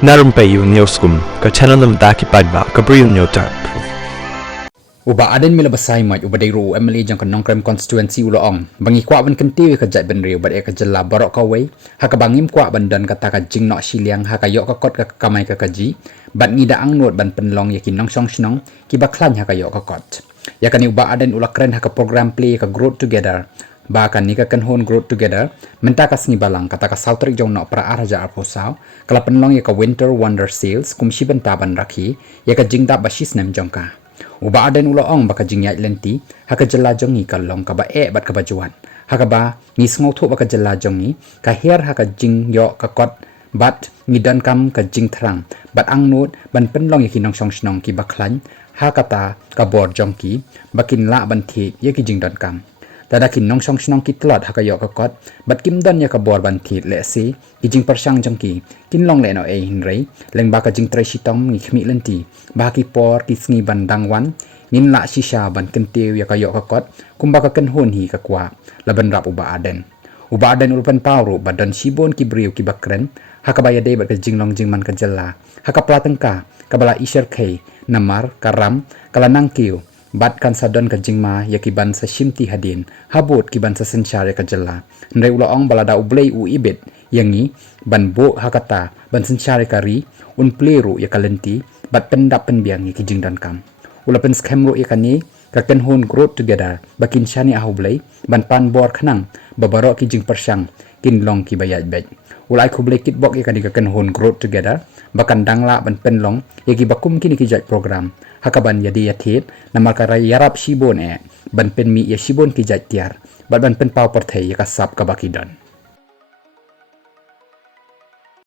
Na Rympei U ka channel nabynta ki paidbah ka Bri U Hynñiewtrep. U Bah Ardent mila basay maj u badayro MLA jang kanong krem constituency uloong bangi kwa ban kentiwi ka jat ben riu bad ka jylla baroh ka wei haka bangim kwa bandan kata ka jing nok shiliang haka yok ka kot ka kamai ka kaji bad ngida ang not ban penlong yakin nong song shnong ki baklan haka yok ka kot yakani U Bah Ardent ulak kren haka program play ka growth together bahkan ni ka hon growth together menta ka sni balang kata ka sautrik jong nok pra araja arposau kala penlong ya ka winter wonder sales kumshi benta ban rakhi ya ka jingduk basis nem jongka U Bah Ardent uloong baka jingyat lenti haka jylla jongi kalong ka ba bat ka bajuan haka ba ni smau thu baka jylla jongi ka her haka jing yo ka kot bat ngidan kam ka jing thrang bat ang not ban penlong yakin nong song shnong ki baklan haka ta ka bor jongki bakin la ban thi yaki jing don kam tadakin nong song shnong ki tlot haka yo ka kot bat kim don ya ka bor ban thi le si ki jing persang jongki kin long le no e hinrei leng baka jing trai sitong ngi khmi lenti ba ki por ki sngi ban dangwan ngin la shisha ban kentiu ya ka yo ka kot kumba ka hon hi ka kwa laban rap U Bah Ardent ulpan pawru badan Shibun ki Bri U ki bakren haka baya de bat ka jinglong jingman ka jylla haka platengka kabala isher kei namar karam kala nangkiu bat kan sadon ka jingma yakiban sa shimti hadin habut kiban sa synshar ka jylla ndrei uloong balada U BLEI U ibit yangi ban bo hakata ban synshar ka ri un pleru ya kalenti bat pendap penbiang yaki jingdan kam ulapen skemro yakani ka hon growth together bakin shani U BLEI ban pan bor khanang baroh ki jing persang kin long ki bayat bet ulai Khublei kitbok yakani ka hon growth together bakan dangla ban penlong yaki bakum kini ki jat program hakaban yadi yathit namar ka yarap Shibun ban penmi ya Shibun ki jat tiar ban Pynpaw perthei ya ka sap ka bakidon